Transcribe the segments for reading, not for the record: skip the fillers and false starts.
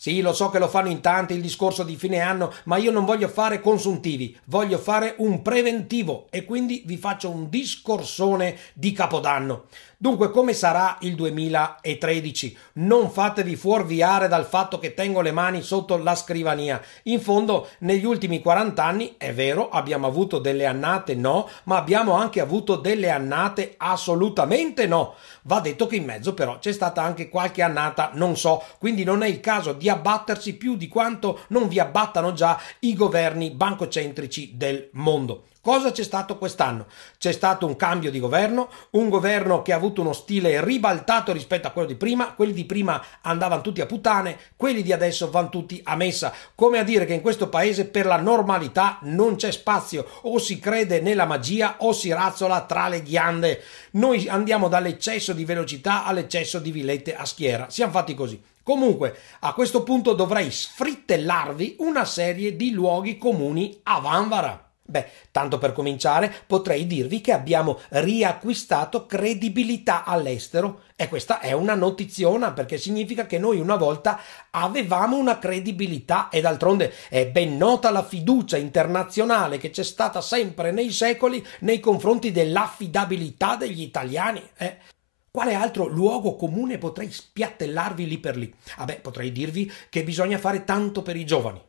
Sì, lo so che lo fanno in tanti il discorso di fine anno, ma io non voglio fare consuntivi, voglio fare un preventivo e quindi vi faccio un discorsone di Capodanno. Dunque, come sarà il 2013? Non fatevi fuorviare dal fatto che tengo le mani sotto la scrivania. In fondo, negli ultimi 40 anni, è vero, abbiamo avuto delle annate no, ma abbiamo anche avuto delle annate assolutamente no. Va detto che in mezzo però c'è stata anche qualche annata non so, quindi non è il caso di abbattersi più di quanto non vi abbattano già i governi bancocentrici del mondo. Cosa c'è stato quest'anno? C'è stato un cambio di governo, un governo che ha avuto uno stile ribaltato rispetto a quello di prima, quelli di prima andavano tutti a puttane, quelli di adesso vanno tutti a messa, come a dire che in questo paese per la normalità non c'è spazio, o si crede nella magia o si razzola tra le ghiande. Noi andiamo dall'eccesso di velocità all'eccesso di villette a schiera, siamo fatti così. Comunque, a questo punto dovrei sfrittellarvi una serie di luoghi comuni a Vanvara. Beh, tanto per cominciare, potrei dirvi che abbiamo riacquistato credibilità all'estero e questa è una notiziona perché significa che noi una volta avevamo una credibilità e d'altronde è ben nota la fiducia internazionale che c'è stata sempre nei secoli nei confronti dell'affidabilità degli italiani. Quale altro luogo comune potrei spiattellarvi lì per lì? Potrei dirvi che bisogna fare tanto per i giovani.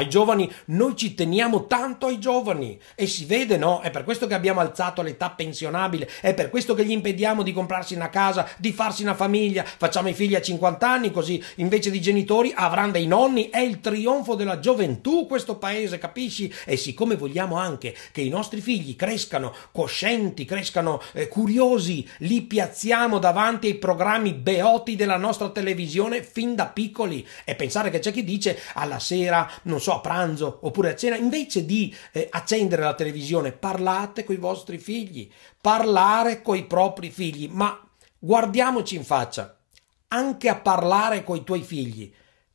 I giovani, noi ci teniamo tanto ai giovani e si vede, no? È per questo che abbiamo alzato l'età pensionabile, è per questo che gli impediamo di comprarsi una casa, di farsi una famiglia, facciamo i figli a 50 anni così invece di genitori avranno dei nonni, è il trionfo della gioventù questo paese, capisci? E siccome vogliamo anche che i nostri figli crescano coscienti, crescano curiosi, li piazziamo davanti ai programmi beoti della nostra televisione fin da piccoli e pensare che c'è chi dice alla sera, non so, a pranzo oppure a cena, invece di accendere la televisione, parlate coi vostri figli, parlare coi propri figli, ma guardiamoci in faccia, anche a parlare coi tuoi figli.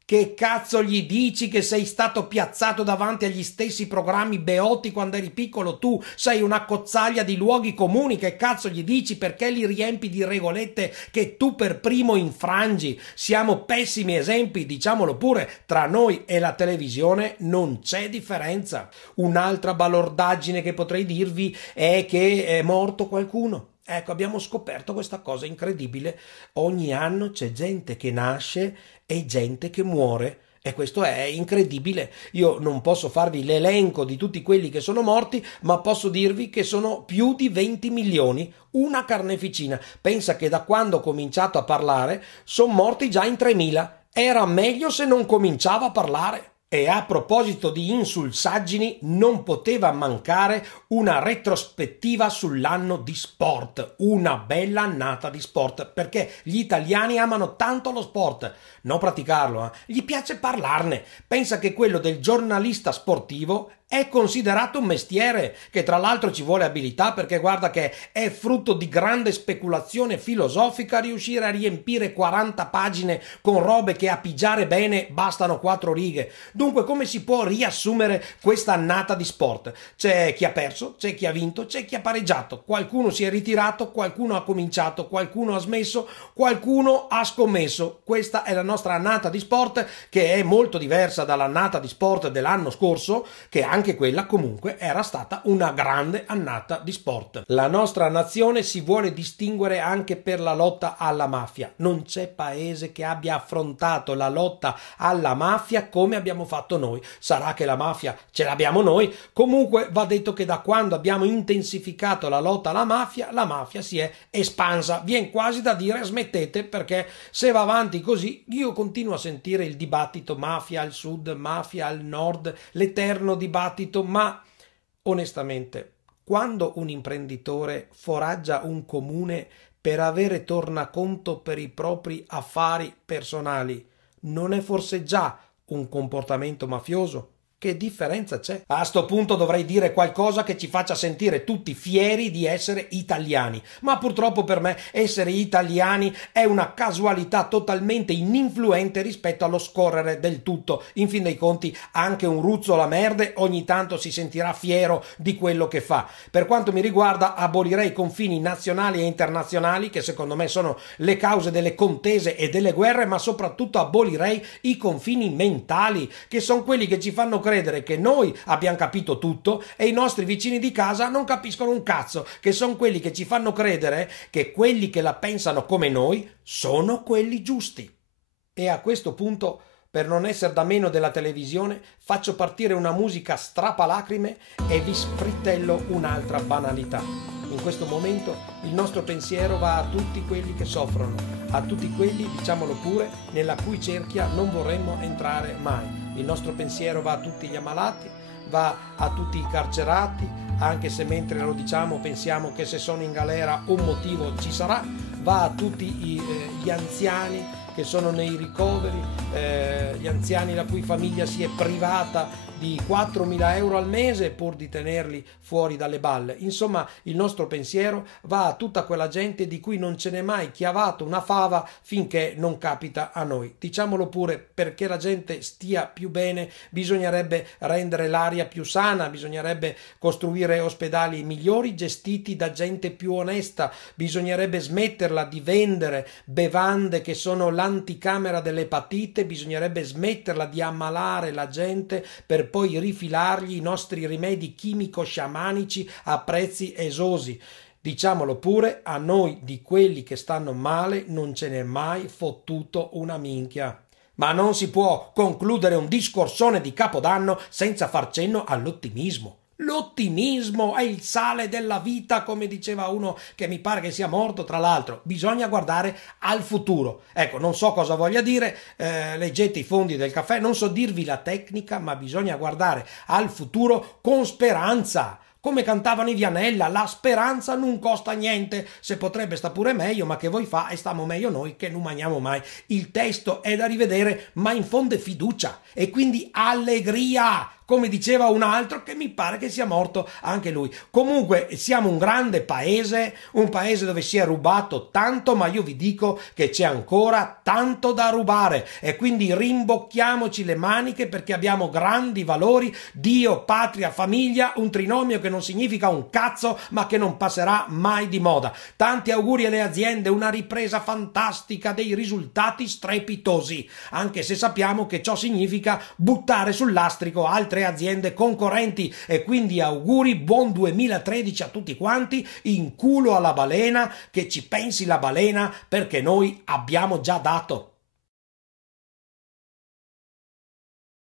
Che cazzo gli dici che sei stato piazzato davanti agli stessi programmi beoti quando eri piccolo? Tu sei una cozzaglia di luoghi comuni, che cazzo gli dici? Perché li riempi di regolette che tu per primo infrangi? Siamo pessimi esempi, diciamolo pure, tra noi e la televisione non c'è differenza. Un'altra balordaggine che potrei dirvi è che è morto qualcuno. Ecco, abbiamo scoperto questa cosa incredibile. Ogni anno c'è gente che nasce e gente che muore. E questo è incredibile. Io non posso farvi l'elenco di tutti quelli che sono morti, ma posso dirvi che sono più di 20 milioni. Una carneficina. Pensa che da quando ho cominciato a parlare sono morti già in 3.000. Era meglio se non cominciava a parlare. E a proposito di insulsaggini, non poteva mancare una retrospettiva sull'anno di sport, una bella annata di sport, perché gli italiani amano tanto lo sport, non praticarlo, gli piace parlarne. Pensa che quello del giornalista sportivo è considerato un mestiere che tra l'altro ci vuole abilità perché guarda che è frutto di grande speculazione filosofica riuscire a riempire 40 pagine con robe che a pigiare bene bastano 4 righe. Dunque come si può riassumere questa annata di sport? C'è chi ha perso, c'è chi ha vinto, c'è chi ha pareggiato, qualcuno si è ritirato, qualcuno ha cominciato, qualcuno ha smesso, qualcuno ha scommesso. Questa è la nostra annata di sport che è molto diversa dall'annata di sport dell'anno scorso che anche quella comunque era stata una grande annata di sport. La nostra nazione si vuole distinguere anche per la lotta alla mafia. Non c'è paese che abbia affrontato la lotta alla mafia come abbiamo fatto noi. Sarà che la mafia ce l'abbiamo noi, comunque va detto che da quando abbiamo intensificato la lotta alla la mafia si è espansa. Viene quasi da dire smettete, perché se va avanti così io continuo a sentire il dibattito mafia al sud, mafia al nord, l'eterno dibattito, ma onestamente quando un imprenditore foraggia un comune per avere tornaconto per i propri affari personali, non è forse già un comportamento mafioso? Che differenza c'è? A sto punto dovrei dire qualcosa che ci faccia sentire tutti fieri di essere italiani, ma purtroppo per me essere italiani è una casualità totalmente ininfluente rispetto allo scorrere del tutto. In fin dei conti anche un ruzzo alla merde ogni tanto si sentirà fiero di quello che fa. Per quanto mi riguarda abolirei i confini nazionali e internazionali, che secondo me sono le cause delle contese e delle guerre, ma soprattutto abolirei i confini mentali, che sono quelli che ci fanno credere che noi abbiamo capito tutto e i nostri vicini di casa non capiscono un cazzo, che sono quelli che ci fanno credere che quelli che la pensano come noi sono quelli giusti. E a questo punto, per non essere da meno della televisione, faccio partire una musica strapalacrime e vi sfrittello un'altra banalità. In questo momento il nostro pensiero va a tutti quelli che soffrono, a tutti quelli, diciamolo pure, nella cui cerchia non vorremmo entrare mai. Il nostro pensiero va a tutti gli ammalati, va a tutti i carcerati, anche se mentre lo diciamo pensiamo che se sono in galera un motivo ci sarà, va a tutti gli anziani che sono nei ricoveri, gli anziani la cui famiglia si è privata di 4.000 euro al mese pur di tenerli fuori dalle balle. Insomma, il nostro pensiero va a tutta quella gente di cui non ce n'è mai chiavato una fava finché non capita a noi. Diciamolo pure, perché la gente stia più bene bisognerebbe rendere l'aria più sana, bisognerebbe costruire ospedali migliori gestiti da gente più onesta, bisognerebbe smetterla di vendere bevande che sono l'anticamera dell'epatite, bisognerebbe smetterla di ammalare la gente per poi rifilargli i nostri rimedi chimico-sciamanici a prezzi esosi. Diciamolo pure, a noi di quelli che stanno male non ce n'è mai fottuto una minchia. Ma non si può concludere un discorsone di Capodanno senza far cenno all'ottimismo. L'ottimismo è il sale della vita, come diceva uno che mi pare che sia morto, tra l'altro. Bisogna guardare al futuro. Ecco, non so cosa voglia dire, leggete i fondi del caffè, non so dirvi la tecnica, ma bisogna guardare al futuro con speranza. Come cantavano i Vianella, la speranza non costa niente, se potrebbe sta pure meglio, ma che voi fa e stiamo meglio noi che non maniamo mai. Il testo è da rivedere, ma infonde fiducia e quindi allegria, come diceva un altro che mi pare che sia morto anche lui. Comunque siamo un grande paese, un paese dove si è rubato tanto, ma io vi dico che c'è ancora tanto da rubare e quindi rimbocchiamoci le maniche perché abbiamo grandi valori, Dio, patria, famiglia, un trinomio che non significa un cazzo ma che non passerà mai di moda. Tanti auguri alle aziende, una ripresa fantastica, dei risultati strepitosi, anche se sappiamo che ciò significa buttare sul lastrico altre aziende concorrenti e quindi auguri, buon 2013 a tutti quanti, in culo alla balena, che ci pensi la balena perché noi abbiamo già dato.